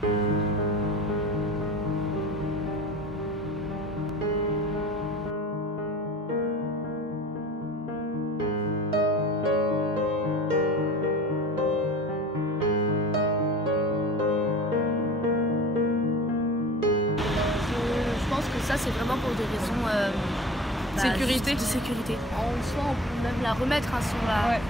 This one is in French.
Je pense que ça, c'est vraiment pour des raisons Sécurité. de sécurité. En soi, on peut même la remettre hein, si on la, Ouais.